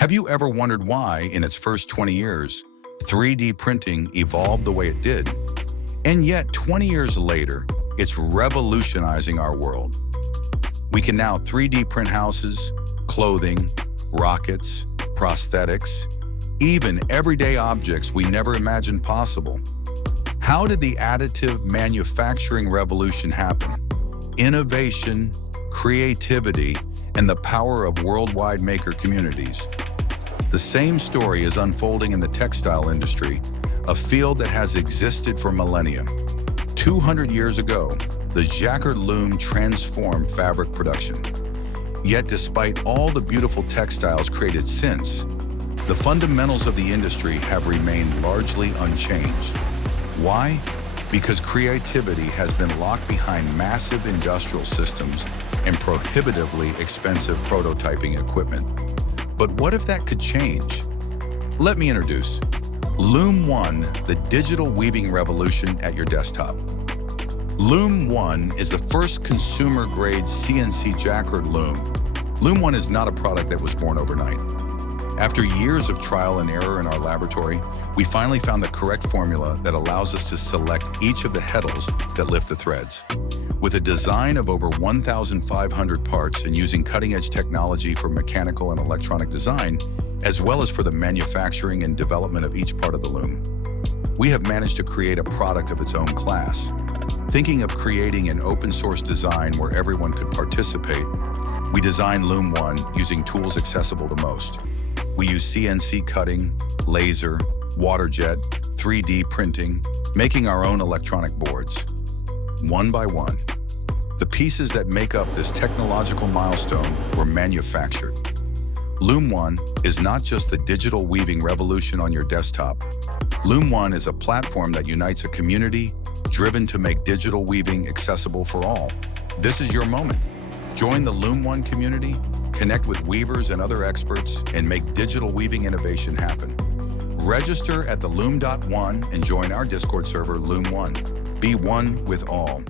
Have you ever wondered why, in its first 20 years, 3D printing evolved the way it did? And yet, 20 years later, it's revolutionizing our world. We can now 3D print houses, clothing, rockets, prosthetics, even everyday objects we never imagined possible. How did the additive manufacturing revolution happen? Innovation, creativity, and the power of worldwide maker communities. The same story is unfolding in the textile industry, a field that has existed for millennia. 200 years ago, the Jacquard loom transformed fabric production. Yet despite all the beautiful textiles created since, the fundamentals of the industry have remained largely unchanged. Why? Because creativity has been locked behind massive industrial systems and prohibitively expensive prototyping equipment. But what if that could change? Let me introduce Loom 1, the digital weaving revolution at your desktop. Loom 1 is the first consumer-grade CNC Jacquard loom. Loom 1 is not a product that was born overnight. After years of trial and error in our laboratory, we finally found the correct formula that allows us to select each of the heddles that lift the threads. With a design of over 1,500 parts and using cutting-edge technology for mechanical and electronic design, as well as for the manufacturing and development of each part of the loom, we have managed to create a product of its own class. Thinking of creating an open-source design where everyone could participate, we designed Loom 1 using tools accessible to most. We use CNC cutting, laser, water jet, 3D printing, making our own electronic boards. One by one, the pieces that make up this technological milestone were manufactured. Loom 1 is not just the digital weaving revolution on your desktop. Loom 1 is a platform that unites a community driven to make digital weaving accessible for all. This is your moment. Join the Loom 1 community, connect with weavers and other experts, and make digital weaving innovation happen. Register at the Loom.1 and join our Discord server, Loom 1. Be one with all.